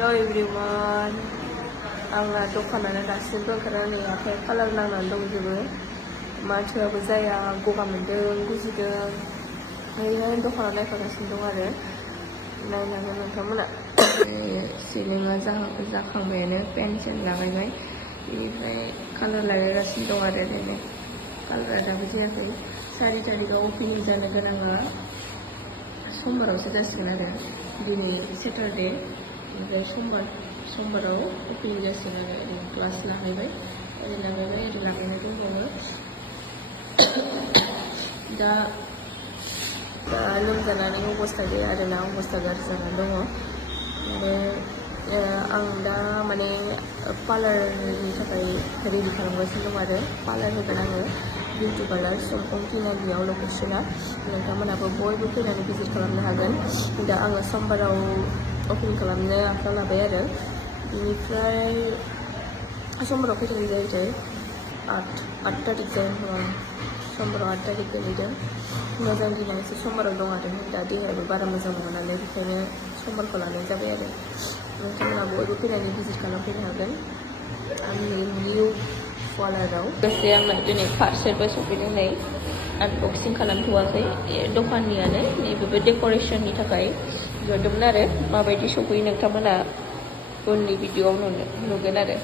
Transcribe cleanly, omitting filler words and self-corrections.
Hello everyone. आंना दखानानो दासिमबो ओंखारनानै आखाइ कालार नांनानै दंजोबो माथोआबो जाया गगा मोनदों गुजुदों ओरैहाय दखानाव नायफागासिनो दं आरो नायनांगोन नोंथांमोना सिलिंआ जाखांबायानो पेन्सिल लागायबाय बेनिफ्राय कालार लागायगासिनो दं आरो ओरैनो कालारा दाबो जायाखै 4 तारिखआव अपेनिं जानो गोनाङा समबारावसो जासिगोन आरो दिनै सेटारडे ओमफ्राय समबाराव अपेनिं जासिगोन आरो ओरैनो क्लास लागायबाय ओरै लागायनाय दंबावो दा लोमजानानै अबस्था गैया आरोना अबस्था गाज्रि जानानै दङ आं दा माने पार्लारनि थाखाय रेडि खालामगासिनो दं आरो पार्लार होगोन आङो बिउटि पार्लार समखं तिनालियाव लकेसना नोंथांमोनाबो बयबो फैनानै भिजिट खालामनो हागोन दा आङो समबाराव अपेनिं खालामनो आखायाव लाबाय आरो बेनिफ्राय समबाराव खै तारिख जायोथाय 8 तारिख जायो खोमा समबाराव 8 तारिख गोलैदों मोजां दिना एसे समबाराव दं आरो दा देहायाबो बारा मोजां नङा नालाय बेखायनो समबारखौ लानाय जाबाय आरो नोंथांमोना बयबो फैनानै भिजिट खालामफैनो हागोन आंनि निउ पार्लाराव लोगोसे आंना दिनै पार्सेलबो सफैदों नै आनबक्सिं खालामथ'वाखै दखाननियानो नैबेबो डेक'रेसननि थाखाय बिहरदोंमोन आरो माबायदि सफैयो नोंथांमोना उननि भिडिअ'आव नुगोन आरो